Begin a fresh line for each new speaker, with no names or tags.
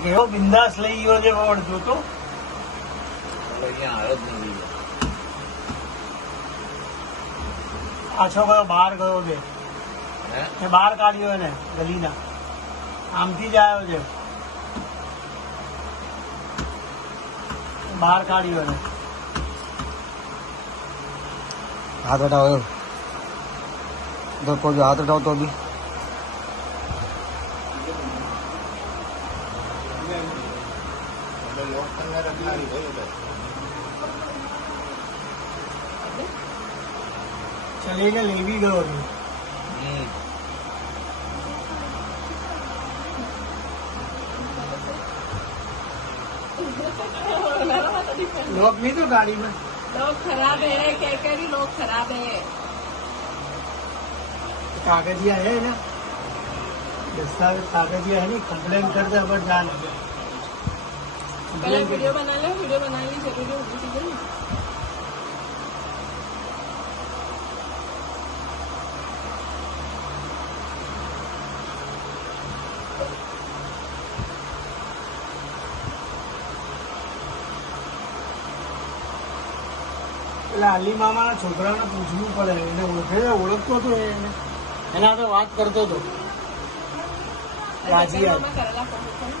એવો બિંદાસ લઈ ગયો છે પણ જોતો અહીંયા આવ્યો જ નથી આ છોકરો બહાર ગયો છે એ બહાર કાઢ્યો એને ગલીના આમથી જ આવ્યો છે બહાર કાઢ્યો એને હાથ હટાવો ધક્કો જો હાથ હટાવતો બી चलेगा ले भी गो अभी लोग नहीं तो गाड़ी में।
लोग खराब है कह कह रही लोग खराब है।
कागजिया है ना? दस्तावेज़ कागजिया है नहीं कंप्लेन कर दे अब जान। पहले कंप्लेन वीडियो बना लो वीडियो बनानी जरूरी होगी चीजें ना એટલે અલી મામાના છોકરાને પૂછવું પડે એને ઓળખે છે ઓળખતો હતો એને એના હાથે વાત કરતો હતો
રાજી मामा करेला फोन